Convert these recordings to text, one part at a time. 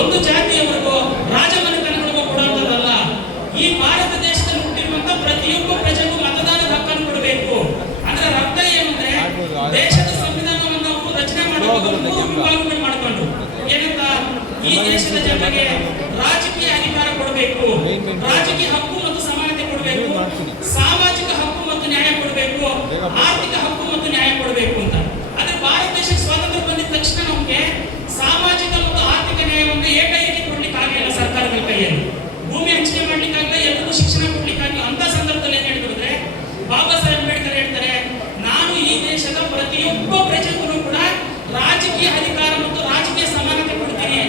ಒಂದು ಜಾತಿಯವರಿಗೂ ರಾಜಮನೆತನಗಳಿಗೂ ಕೊಡುವಂಥದ್ದಲ್ಲ. ಈ ಭಾರತ ದೇಶದಲ್ಲಿ ಹುಟ್ಟಿರುವಂತ ಪ್ರತಿಯೊಬ್ಬ ಪ್ರಜೆಗೂ ಮತದಾನದ ಹಕ್ಕನ್ನು ಕೊಡಬೇಕು. ಅದರ ಅರ್ಥ ಏನಂದ್ರೆ ದೇಶದ ಸಂವಿಧಾನವನ್ನು ಅವರು ರಚನೆ ಮಾಡುವಾಗ 3 ವಿಭಾಗಗಳು ಮಾಡಿಕೊಂಡು ಏನಂತ, ಈ ದೇಶದ ಜನರಿಗೆ ರಾಜಕೀಯ ಅಧಿಕಾರ ಕೊಡಬೇಕು, ರಾಜಕೀಯ ಹಕ್ಕು ಮತ್ತು ಸಮಾನತೆ ಕೊಡಬೇಕು, ಸಾಮಾಜಿಕ ಹಕ್ಕು ಮತ್ತು ನ್ಯಾಯ ಕೊಡಬೇಕು, ಆರ್ಥಿಕ ಹಕ್ಕು ಮತ್ತು ನ್ಯಾಯ ಕೊಡಬೇಕು ಅಂತ. ಆದ್ರೆ ಭಾರತ ದೇಶಕ್ಕೆ ಸ್ವಾತಂತ್ರ್ಯ ಬಂದಿದ ತಕ್ಷಣ ನಮಗೆ ಸಾಮಾಜಿಕ ಮತ್ತು ಆರ್ಥಿಕ ನ್ಯಾಯವನ್ನು ಏಕೈಕಿ ಕೊಡ್ಲಿಕ್ಕೆ ಆಗಲಿಲ್ಲ ಸರ್ಕಾರದ ಕೈಯಲ್ಲಿ. ಭೂಮಿ ಹಂಚಿಕೆ ಮಾಡ್ಲಿಕ್ಕಾಗಲ್ಲ, ಎಲ್ಲರಿಗೂ ಶಿಕ್ಷಣ ಕೊಡ್ಲಿಕ್ಕಾಗಲ್ಲ. ಅಂತ ಸಂದರ್ಭದಲ್ಲಿ ಏನ್ ಹೇಳಿದ್ರೆ ಬಾಬಾ ಸಾಹೇಬ್ ಅಂಬೇಡ್ಕರ್ ಹೇಳ್ತಾರೆ, ನಾನು ಈ ದೇಶದ ಪ್ರತಿಯೊಬ್ಬ ಪ್ರಜೆಗೂ ಕೂಡ ರಾಜಕೀಯ ಅಧಿಕಾರ ಮತ್ತು ರಾಜಕೀಯ ಸಮಾನತೆ ಕೊಡ್ತೀನಿ.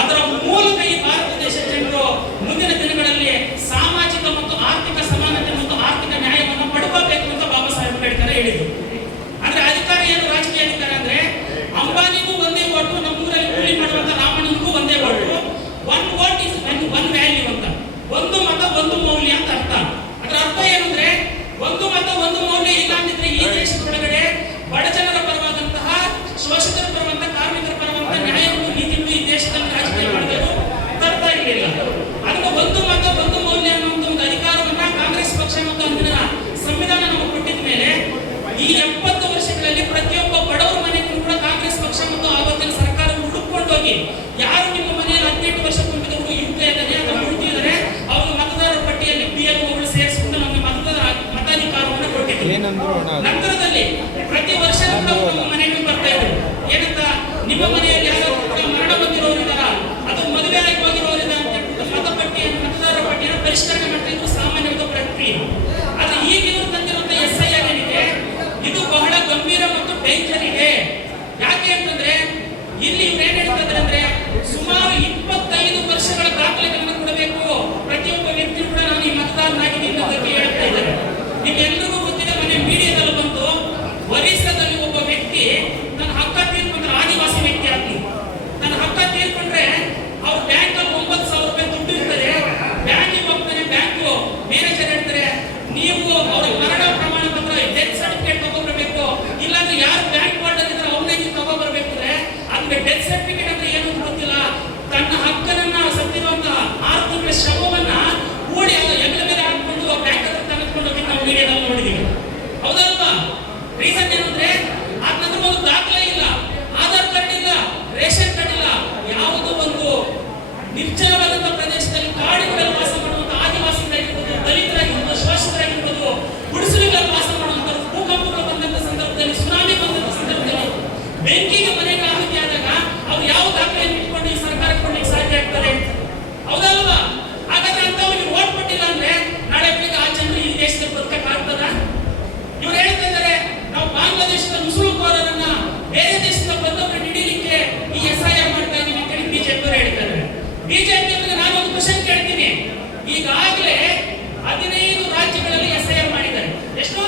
ಅದರ ಮೂಲಕ ಈ ಭಾರತ ದೇಶದ ಜನರು ಮುಂದಿನ ದಿನಗಳಲ್ಲಿ ಸಾಮಾಜಿಕ ಮತ್ತು ಆರ್ಥಿಕ ಸಮಾನತೆ ಮತ್ತು ಆರ್ಥಿಕ ನ್ಯಾಯವನ್ನು ಪಡ್ಕೋಬೇಕು ಅಂತ ಬಾಬಾ ಸಾಹೇಬ್ ಅಂಬೇಡ್ಕರ್ ಹೇಳಿದ್ರು. ಅಂದ್ರೆ ಅಧಿಕಾರ ಏನು? ರಾಜಕೀಯ ಅಧಿಕಾರ ಅಂದ್ರೆ ಅಂಬಾನಿಗೂ ಒಂದೇ ಓಟು, ನಮ್ಮೂರಲ್ಲಿ ಕೂಲಿ ಮಾಡುವಂತ ರಾಮಣ್ಣನಿಗೂ ಒಂದೇ vote. One vote is one value ಅಂತ, ಒಂದು ಮತ ಒಂದು ಮೌಲ್ಯ ಅಂತ ಅರ್ಥ. ಅದರ ಅರ್ಥ ಏನಂದ್ರೆ ಒಂದು ಮತ ಒಂದು ಮೌಲ್ಯ ಇಲ್ಲ ಅಂತಿದ್ರೆ ಈ ದೇಶದ ಒಳಗಡೆ ಬಡ ಜನರ ಪರವಾದಂತಹ, ಶೋಷಿತರ ಪರವಾದಂತಹ, ಕಾರ್ಮಿಕರ ಪರವಾದಂತಹ ನ್ಯಾಯವನ್ನು ನೀತಿಗಳು ಈ ದೇಶದಲ್ಲಿ ರಾಜಕೀಯ ಮಾಡಿದ್ರು ತರ್ತಾ ಇರಲಿಲ್ಲ. ಅದಕ್ಕೆ ಒಂದು ಮತ ಒಂದು ಮೌಲ್ಯ ಅನ್ನುವಂಥ ಒಂದು ಅಧಿಕಾರವನ್ನ ಕಾಂಗ್ರೆಸ್ ಪಕ್ಷ ಮತ್ತು ಅಂದಿನ ಸಂವಿಧಾನ ನಮಗೆ ಕೊಟ್ಟಿದ ಮೇಲೆ ಈ 70 ವರ್ಷಗಳಲ್ಲಿ ಪ್ರತಿಯೊಬ್ಬ ಬಡವರ ಮನೆಗೂ ಕೂಡ ಕಾಂಗ್ರೆಸ್ ಪಕ್ಷ ಮತ್ತು ಆವತ್ತಿನ ಸರ್ಕಾರ ಹುಡುಕೊಂಡೋಗಿ ಯಾರು ನಿಮ್ಮ ಮನೆಯಲ್ಲಿ 18 ವರ್ಷ ತುಂಬಿದವರು ಇರ್ತಾ ಇದ್ದಾರೆ, ಅದನ್ನು ಹುಡುಕಿದರೆ ಅವರು ಮತದಾರರ ಪಟ್ಟಿಯಲ್ಲಿ BLOಗಳು ಸೇರಿಸಿಕೊಂಡು ನಮಗೆ ಮತಾಧಿಕಾರವನ್ನು ಕೊಟ್ಟಿದ್ರು. ನಂತರದಲ್ಲಿ ಪ್ರತಿ ವರ್ಷ ಮನೆಗೆ ಬರ್ತಾ ಇದ್ರು, ಏನಂತ, ನಿಮ್ಮ ಮನೆಯಲ್ಲಿ ಯಾರು ಮರಣ ಹೊಂದಿರೋರಿದ್ದಾರ, ಅದು ಮದುವೆ ಆಗಿ ಹೋಗಿರೋರಿದ್ದಾರೆ ಅಂತ ಮತದಾರರ ಪಟ್ಟಿಯನ್ನು ಪರಿಷ್ಕರಣೆ ಮಾಡ್ತಾ ಇದ್ರು. ಸಾಮಾನ್ಯವಾದ ಪ್ರಕ್ರಿಯೆ. ಆದ್ರೆ ಈಗ ಇವರು ತಂದಿರುವಂತಹ SIR ಏನಿದೆ ಇದು ಬಹಳ ಗಂಭೀರ ಮತ್ತು ಡೇಂಜರ್ ಇದೆ. ಯಾಕೆ ಅಂತಂದ್ರೆ ಇಲ್ಲಿ ಇವ್ರು ಏನ್ ಹೇಳ್ತಾರೆ ಅಂದ್ರೆ ಸುಮಾರು 25 ವರ್ಷಗಳ ದಾಖಲೆಗಳನ್ನು ಕೊಡಬೇಕು ಪ್ರತಿಯೊಬ್ಬ ವ್ಯಕ್ತಿ ಕೂಡ. ನಾನು ಈ ಮತದಾರನಾಗಿದ್ದೀನಿ ಅನ್ನೋದಕ್ಕೆ ಹೇಳ್ತಾ ಇದ್ದಾರೆ. ನಿಮ್ಗೆಲ್ಲರಿಗೂ ಗೊತ್ತಿದೆ, ಮನೆ ಮೀಡಿಯಾದಲ್ಲಿ ಬಂತು, ಒರಿಸ್ಸಾದಲ್ಲಿ ಒಬ್ಬ ವ್ಯಕ್ತಿ ನನ್ನ ಹಕ್ಕ ತೀರ್ಕೊಂಡ್ರೆ, ಆದಿವಾಸಿ ವ್ಯಕ್ತಿ ಆಗ್ಲಿ, ನನ್ನ ಹಕ್ಕ ತೀರ್ಕೊಂಡ್ರೆ ಅವ್ರ ಬ್ಯಾಂಕ್ ಅಲ್ಲಿ 9,000 ರೂಪಾಯಿ ದುಡ್ಡು ಇರ್ತದೆ. ಬ್ಯಾಂಕಿಗೆ ಹೋಗ್ತಾನೆ, ಬ್ಯಾಂಕ್ ಮ್ಯಾನೇಜರ್ ಹೇಳ್ತಾರೆ, ನೀವು ಅವ್ರ ಮರಣ ಪ್ರಮಾಣ ಪತ್ರ ಡೆತ್ ಸರ್ಟಿಫಿಕೇಟ್ ತಗೊಂಡ್ಬರ್ಬೇಕು, ಇಲ್ಲಾಂದ್ರೆ ಯಾರು ಬ್ಯಾಂಕ್ ಬಾರ್ಡರ್ ಇದ್ರೆ ಅವನ್ನೇ ನೀವು ತಗೊಂಡ್ಬರ್ಬೇಕು. ಅಂದ್ರೆ ಡೆತ್ ಸರ್ಟಿಫಿಕೇಟ್ ಅಂದ್ರೆ ಏನು ಗೊತ್ತಿಲ್ಲ, ತನ್ನ ಹಕ್ಕನ್ನ ಸತ್ತಿರುವಂತಹ 6 ತಿಂಗಳ ಶವವನ್ನ ಕೂಡಿ ಹೆಗಲ ಮೇಲೆ ಹಾಕೊಂಡು ಬ್ಯಾಂಕ್ ಹತ್ರ ತೆಗೆದುಕೊಂಡು ಹೋಗಿ ನಾವು ಮೀಡಿಯಾದಲ್ಲಿ ನೋಡಿದೀವಿ. ಹೌದಲ್ವಾ? ರೀಸನ್ ಏನಂದ್ರೆ ಅದ್ರ ಒಂದು ದಾಖಲೆ ಇಲ್ಲ, ಆಧಾರ್ ಕಾರ್ಡ್ ಇಲ್ಲ, ರೇಷನ್ ಕಾರ್ಡ್ ಇಲ್ಲ. ಯಾವುದೋ ಒಂದು ನಿರ್ಜನವಾದಂತಹ ಪ್ರದೇಶದಲ್ಲಿ ಕಾಡುಗಳಲ್ಲಿ ವಾಸ ಮಾಡುವಂತ ಆದಿವಾಸಿಗಳಾಗಿರ್ಬೋದು, ದಲಿತರಾಗಿರ್ಬೋದು, ಶೋಷಿತರಾಗಿರ್ಬೋದು, ಗುಡಿಸಲುಗಳಲ್ಲಿ ವಾಸ ಮಾಡುವಂತರು, ಭೂಕಂಪಗಳು ಬಂದಂತ ಸಂದರ್ಭದಲ್ಲಿ, ಸುನಾಮಿ ಬಂದಂತ ಸಂದರ್ಭದಲ್ಲಿ, ಬೆಂಕಿಗೆ ಮನೆಗೆ ಆಹುತಿ ಆದಾಗ ಅವ್ರು ಯಾವ ದಾಖಲೆಯನ್ನು ಇಟ್ಕೊಂಡು ಈ ಸರ್ಕಾರ ಕೊಡ್ಲಿಕ್ಕೆ ಸಾಧ್ಯ ಆಗ್ತಾರೆ? ಹೌದಲ್ವಾ? ಹಾಗಾದ್ರೆ ಅಂತವ್ರಿಗೆ ವೋಟ್ ಕೊಟ್ಟಿಲ್ಲ ಅಂದ್ರೆ ನಾಳೆ ಬೆಳಿಗ್ಗೆ ಆ ಜನರು ಈ ದೇಶದಲ್ಲಿ ಬದುಕಕ್ಕೆ ಆಗ್ತದ? ಇವ್ರು ಹೇಳ್ತಾ ಇದ್ದಾರೆ, ನಾವು ಬಾಂಗ್ಲಾದೇಶದ ಮುಸುಳುಕೋರರನ್ನ ಬೇರೆ ದೇಶದಿಂದ ಬಂದವರನ್ನ ಹಿಡಿಯಲಿಕ್ಕೆ ಈ SIR ಮಾಡ್ತಾ ಇದೀವಿ ಅಂತೇಳಿ BJP ಅವರು ಹೇಳ್ತಾರೆ. BJP ಅವರಿಗೆ ನಾನು ಒಂದು ಕ್ವಶನ್ ಕೇಳ್ತೀನಿ. ಈಗಾಗಲೇ 15 ರಾಜ್ಯಗಳಲ್ಲಿ SIR ಮಾಡಿದ್ದಾರೆ. ಎಷ್ಟು?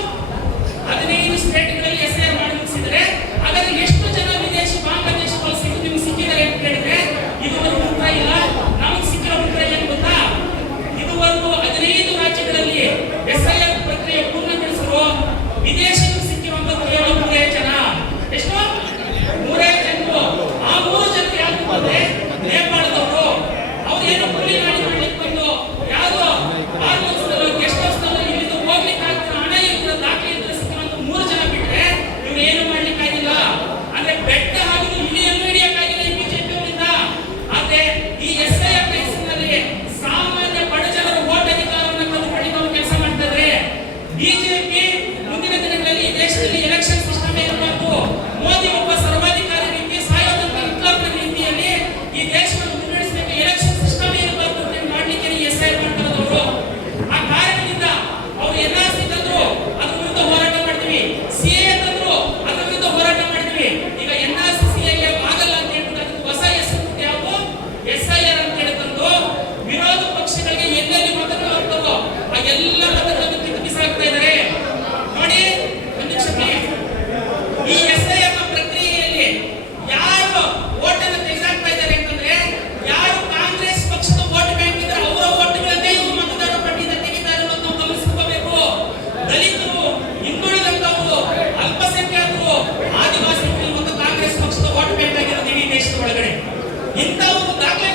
15 ಸ್ಟೇಟ್ಗಳಲ್ಲಿ SIR ಮಾಡಿ ಮುಗಿಸಿದ್ದಾರೆ. ಹಾಗಾದ್ರೆ ಎಷ್ಟು ಜನ ವಿದೇಶಿ ಬಾಂಗ್ಲಾದೇಶ ವಲಸಿಗರು ನಿಮ್ಗೆ ಸಿಕ್ಕಿದ್ದಾರೆ ಅಂತ ಕೇಳಿದ್ರೆ ಇದುವರೆಗೂ ಉತ್ತರ ಇಲ್ಲ. ನಮಗೆ ಸಿಕ್ಕಿರೋ ಉತ್ತರ ಏನು ಗೊತ್ತಾ? ಇದುವರೆಗೂ 15 ರಾಜ್ಯಗಳಲ್ಲಿ SIR ಪ್ರಕ್ರಿಯೆ ಪೂರ್ಣಗೊಳಿಸಿರುವ ವಿದೇಶಿಗರು ಸಿಕ್ಕಿರುವಂತ ಕೇವಲ 3 ಜನ. ಎಷ್ಟು? 3 ಜನರು. ಆ 3 ಜನರು ಯಾರು ಅಂದ್ರೆ ನೇಪಾಳದವರು. ಅವ್ರು ಏನು ಕೂಲಿ ಮಾಡ್ಲಿಕ್ಕೆ ಬಂದು ಯಾವ್ದೋ ಗೆಸ್ಟ್ ಹೌಸ್ ನಲ್ಲಿ ಇಲ್ಲಿಂದ ಹೋಗ್ಲಿಕ್ಕೆ ಆಗ್ತದೆ, ಹಣ ಇದ್ರೆ ದಾಖಲೆ ಇದ್ರೆ ಸಿಕ್ಕಿರುವಂತ 3 ಜನ ಬಿಟ್ರೆ ಇವ್ರು ಏನು ಮಾಡ್ಲಿಕ್ಕಾಗಿಲ್ಲ. ಅಂದ್ರೆ ಬೆಟ್ಟ ಹಾಕಿದ್ರು ಇಳಿಯನ್ನು ಹಿಡಿಯಕ್ಕಾಗಿಲ್ಲ ಈ BJP ಅವರಿಂದ. ಆದ್ರೆ ಈ SIR ಕೇಸಿನಲ್ಲಿ ಸಾಮಾನ್ಯ ಬಡ ಜನರ ವೋಟ್ ಅಧಿಕಾರವನ್ನು ಕಳೆದುಕೊಳ್ಳಿಕ್ಕೆ ಅವರು ಕೆಲಸ ಮಾಡ್ತಾ ಇದ್ದಾರೆ. BJP ಮುಂದಿನ ದಿನಗಳಲ್ಲಿ ಈ ದೇಶದಲ್ಲಿ ಎಲೆಕ್ಷನ್ ಸಿಸ್ಟಮ್ ಇರಬಾರ್ದು. ಮೋದಿ ಒಬ್ಬ ಸರ್ವಾಧಿಕಾರಿ ರೀತಿ, ಸಾಯೋದಂತ ಹಿಟ್ಲರ್ನ ರೀತಿಯಲ್ಲಿ ಈ ದೇಶವನ್ನು ಮುನ್ನಡೆಸಬೇಕು. ಎಲೆಕ್ಷನ್ ಸಿಸ್ಟಮ್ ಇರಬಾರ್ದು ಅಂತ ಮಾಡ್ಲಿಕ್ಕೆ ಈ SIR ಮಾಡ್ತಾರದವರು. ಆ ಕಾರಣದಿಂದ ಅವರು NRC ತಂದ್ರು, ಅದ್ರ ವಿರುದ್ಧ ಹೋರಾಟ ಮಾಡಿದ್ವಿ. CA ತಂದ್ರು, ಅದ್ರ ವಿರುದ್ಧ ಹೋರಾಟ ಮಾಡಿದ್ವಿ. ಈಗ NRC CA ಆಗಲ್ಲ ಅಂತ ಹೇಳ್ಬಿಟ್ಟು ಅದಕ್ಕೆ ಹೊಸ ಹೆಸರು ಯಾವುದು SIR ಅಂತ ಹೇಳ್ಕೊಂಡು ವಿರೋಧ ಪಕ್ಷಗಳಿಗೆ ಎಲ್ಲೆಲ್ಲಿ ಮತಗಳು ಹೋಗ್ತಾವೋ ಆ ಎಲ್ಲ ಮತಗಳನ್ನು ಕಿತ್ತು ಬಿಸಾಕ್ತಾ ಇದ್ದಾರೆ. ನೋಡಿ, ಒಂದು ನಿಮಿಷ ಪ್ಲೀಸ್. ಈ SIR ನ ಪ್ರಕ್ರಿಯೆಯಲ್ಲಿ ಯಾರು ಓಟನ್ನು ತೆಗೆದಾಕ್ತಾ ಇದ್ದಾರೆ ಅಂತಂದ್ರೆ ಯಾರು ಕಾಂಗ್ರೆಸ್ ಪಕ್ಷದ ವೋಟ್ ಬ್ಯಾಂಕ್ ಇದ್ರೆ ಅವರ ವೋಟ್ಗಳನ್ನೇ ಇವರು ಮತದಾರರ ಪಟ್ಟಿಯಿಂದ ತೆಗಿತಾರೆ ಅನ್ನೋದು ನಾವು ಗಮನಿಸಿಕೋಬೇಕು. ದಲಿತರು, ಹಿಂದುಳಿದಂತವರು, ಅಲ್ಪಸಂಖ್ಯಾತರು, ಆದಿವಾಸಿಗಳು ಮತ್ತು ಕಾಂಗ್ರೆಸ್ ಪಕ್ಷದ ವೋಟ್ ಬ್ಯಾಂಕ್ ಆಗಿರೋದು ಈ ದೇಶದ ಒಳಗಡೆ ಇಂಥ ಒಂದು ದಾಖಲೆ